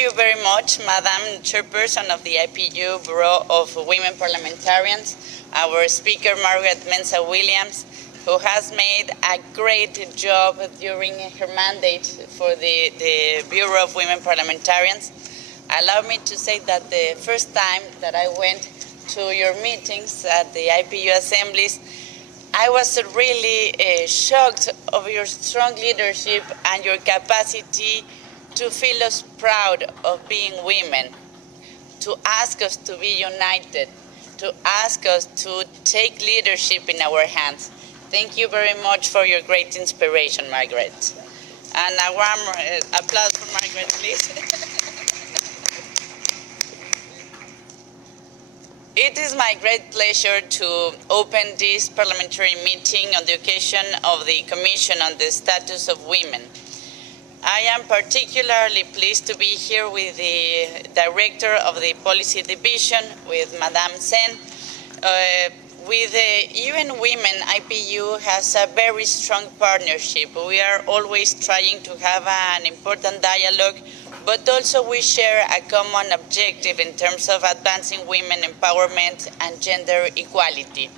you very much, Madam Chairperson of the IPU Bureau of Women Parliamentarians, our speaker, Margaret Mensah Williams, who has made a great job during her mandate for the Bureau of Women Parliamentarians. Allow me to say that the first time that I went to your meetings at the IPU assemblies, I was really shocked of your strong leadership and your capacity to feel us proud of being women, to ask us to be united, to ask us to take leadership in our hands. Thank you very much for your great inspiration, Margaret. And a warm applause for Margaret, please. It is my great pleasure to open this parliamentary meeting on the occasion of the Commission on the Status of Women. I am particularly pleased to be here with the Director of the Policy Division, with Madame Sen. With the UN Women, IPU has a very strong partnership. We are always trying to have an important dialogue, but also we share a common objective in terms of advancing women empowerment and gender equality.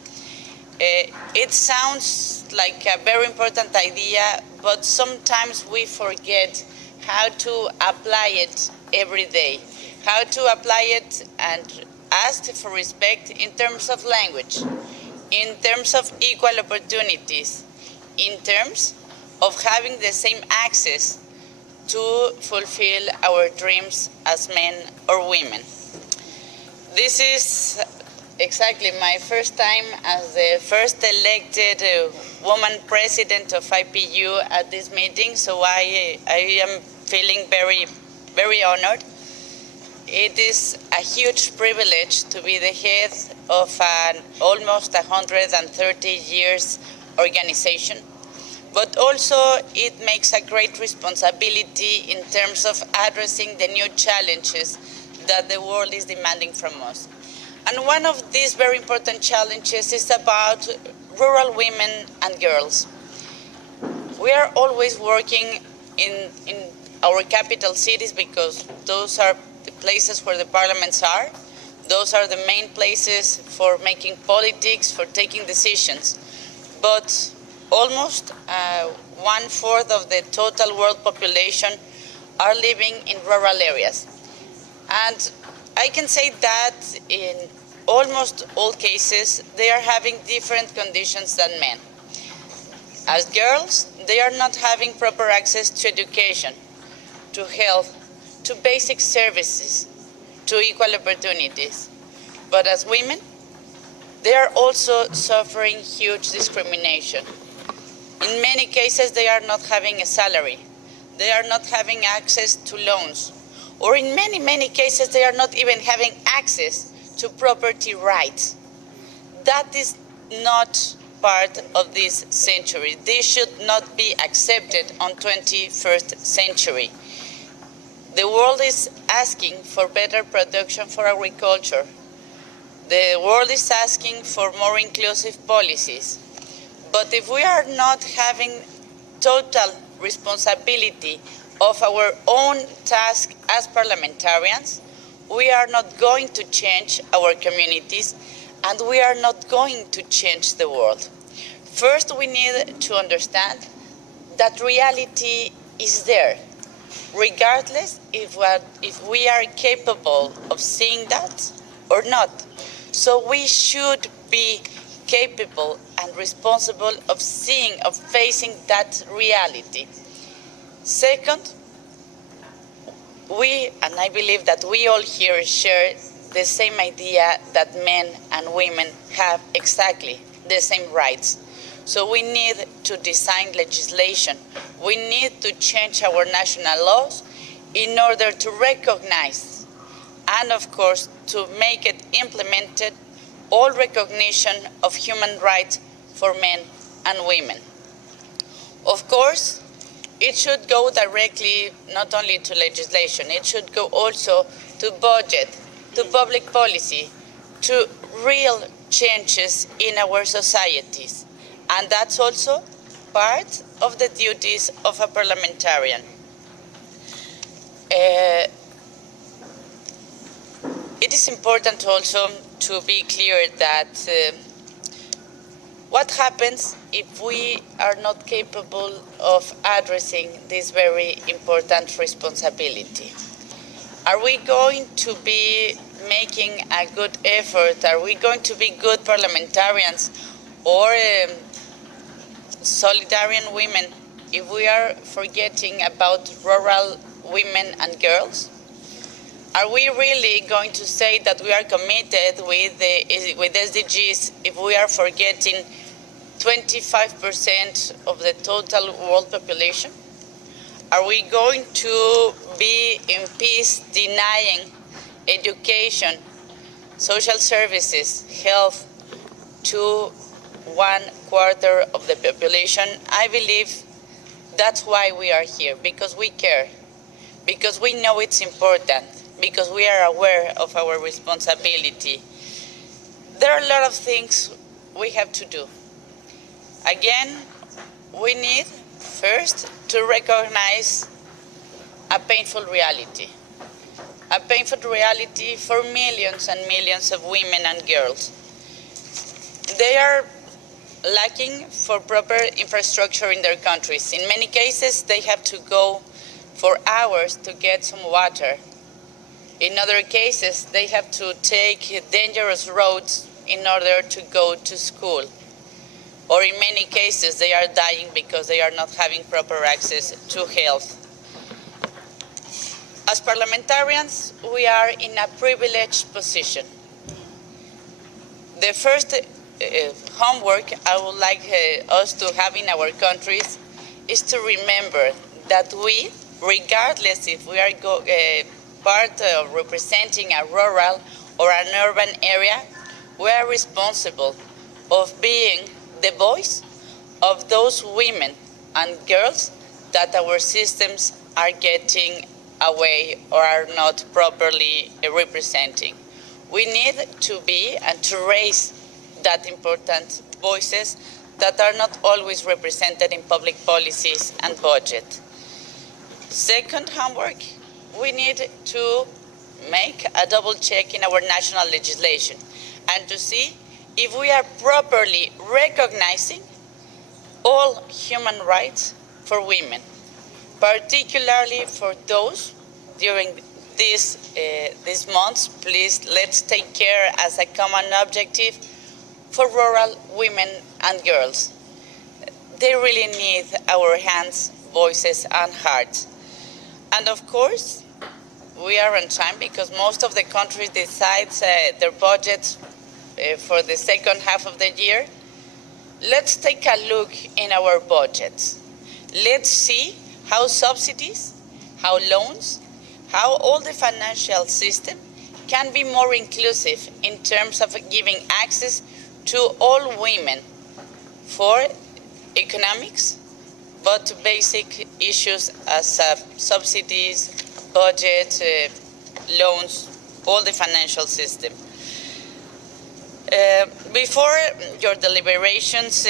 It sounds like a very important idea, but sometimes we forget how to apply it every day, how to apply it and ask for respect in terms of language, in terms of equal opportunities, in terms of having the same access to fulfill our dreams as men or women. This is exactly my first time as the first elected woman president of IPU at this meeting, so I am feeling very, very honored. It is a huge privilege to be the head of an almost 130 years organization, but also it makes a great responsibility in terms of addressing the new challenges that the world is demanding from us. And one of these very important challenges is about rural women and girls. We are always working in our capital cities because those are the places where the parliaments are. Those are the main places for making politics, for taking decisions. But almost 1/4 of the total world population are living in rural areas. And I can say that in almost all cases, they are having different conditions than men. As girls, they are not having proper access to education, to health, to basic services, to equal opportunities. But as women, they are also suffering huge discrimination. In many cases, they are not having a salary. They are not having access to loans. Or in many, many cases, they are not even having access to property rights. That is not part of this century. This should not be accepted on 21st century. The world is asking for better production for agriculture. The world is asking for more inclusive policies. But if we are not having total responsibility of our own task as parliamentarians, we are not going to change our communities and we are not going to change the world. First, we need to understand that reality is there, regardless if we are capable of seeing that or not. So we should be capable and responsible of seeing, of facing that reality. Second, and I believe that we all here share the same idea that men and women have exactly the same rights. So we need to design legislation. We need to change our national laws in order to recognize and, of course, to make it implemented all recognition of human rights for men and women. Of course, it should go directly not only to legislation, it should go also to budget, to public policy, to real changes in our societies. And that's also part of the duties of a parliamentarian. is important also to be clear that what happens if we are not capable of addressing this very important responsibility? Are we going to be making a good effort? Are we going to be good parliamentarians or solidarian women if we are forgetting about rural women and girls? Are we really going to say that we are committed with SDGs if we are forgetting 25% of the total world population? Are we going to be in peace denying education, social services, health to 1/4 of the population? I believe that's why we are here, because we care, because we know it's important, because we are aware of our responsibility. There are a lot of things we have to do. Again, we need first to recognize a painful reality for millions and millions of women and girls. They are lacking for proper infrastructure in their countries. In many cases, they have to go for hours to get some water. In other cases, they have to take dangerous roads in order to go to school. Or in many cases, they are dying because they are not having proper access to health. As parliamentarians, we are in a privileged position. The first homework I would like us to have in our countries is to remember that we, regardless if we are part of representing a rural or an urban area, we are responsible of being the voice of those women and girls that our systems are getting away or are not properly representing. We need to be and to raise that important voices that are not always represented in public policies and budget. Second homework, we need to make a double check in our national legislation and to see if we are properly recognizing all human rights for women, particularly for those during these months. Please, let's take care as a common objective for rural women and girls. They really need our hands, voices, and hearts. And of course, we are on time because most of the countries decide their budgets for the second half of the year. Let's take a look in our budgets. Let's see how subsidies, how loans, how all the financial system can be more inclusive in terms of giving access to all women for economics, but to basic issues as subsidies, budget, loans, all the financial system. Before your deliberations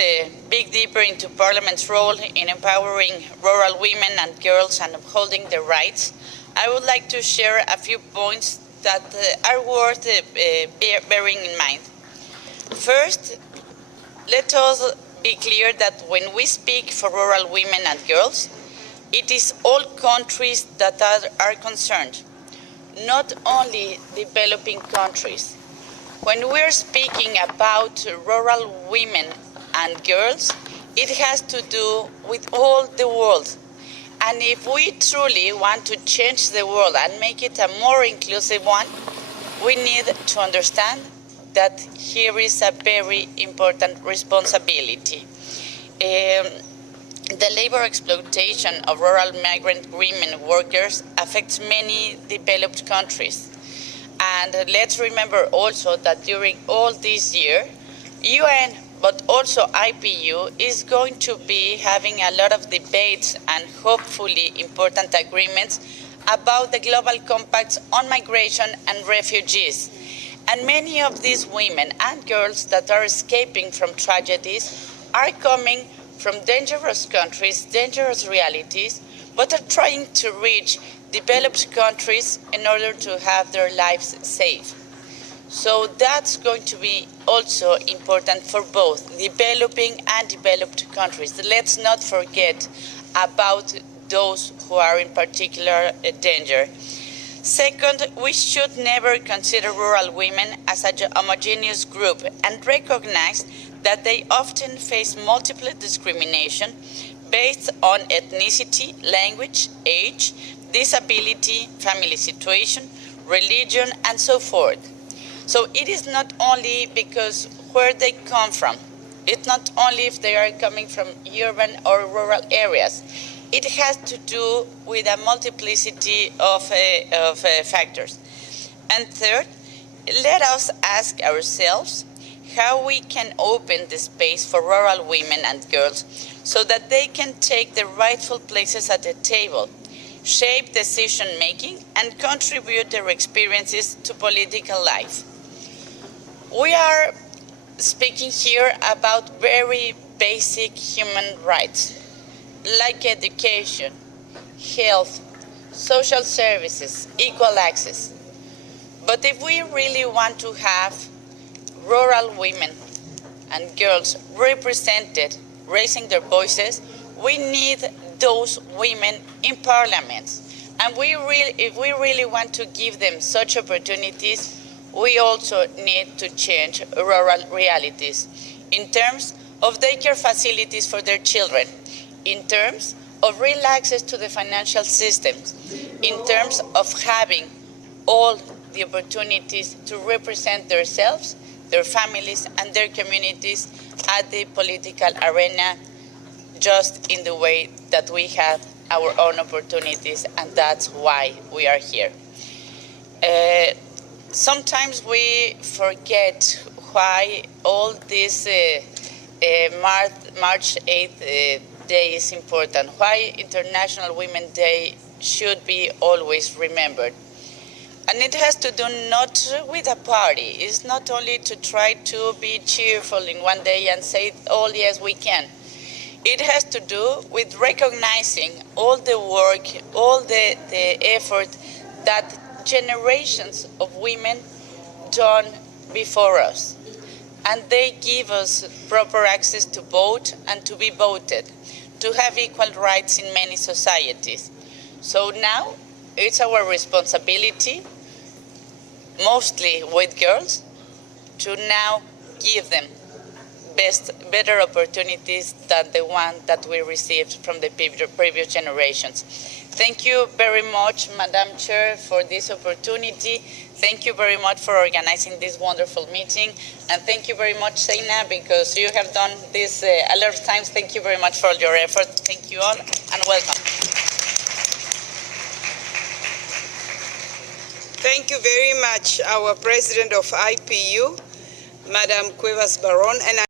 dig deeper into Parliament's role in empowering rural women and girls and upholding their rights, I would like to share a few points that are worth bearing in mind. First, let us be clear that when we speak for rural women and girls, it is all countries that are concerned, not only developing countries. When we're speaking about rural women and girls, it has to do with all the world. And if we truly want to change the world and make it a more inclusive one, we need to understand that here is a very important responsibility. The labor exploitation of rural migrant women workers affects many developed countries. And let's remember also that during all this year, UN, but also IPU, is going to be having a lot of debates and hopefully important agreements about the global compacts on migration and refugees. And many of these women and girls that are escaping from tragedies are coming from dangerous countries, dangerous realities, but are trying to reach developed countries in order to have their lives safe. So that's going to be also important for both developing and developed countries. Let's not forget about those who are in particular danger. Second, we should never consider rural women as a homogeneous group and recognize that they often face multiple discrimination based on ethnicity, language, age, disability, family situation, religion, and so forth. So it is not only because where they come from, it's not only if they are coming from urban or rural areas. It has to do with a multiplicity of factors. And third, let us ask ourselves how we can open the space for rural women and girls so that they can take the rightful places at the table, shape decision-making, and contribute their experiences to political life. We are speaking here about very basic human rights, like education, health, social services, equal access. But if we really want to have rural women and girls represented, raising their voices, we need those women in parliaments. And if we really want to give them such opportunities, we also need to change rural realities in terms of daycare facilities for their children, in terms of real access to the financial systems, in terms of having all the opportunities to represent themselves, their families, and their communities at the political arena, just in the way that we have our own opportunities, and that's why we are here. Sometimes we forget why all this March 8th day is important, why International Women's Day should be always remembered. And it has to do not with a party. It's not only to try to be cheerful in one day and say, oh yes, we can. It has to do with recognizing all the work, all the effort that generations of women done before us. And they give us proper access to vote and to be voted, to have equal rights in many societies. So now it's our responsibility, mostly with girls, to now give them better opportunities than the one that we received from the previous generations. Thank you very much, Madam Chair, for this opportunity. Thank you very much for organizing this wonderful meeting. And thank you very much, Seina, because you have done this a lot of times. Thank you very much for your effort. Thank you all, and welcome. Thank you very much, our President of IPU, Madam Cuevas Baron. And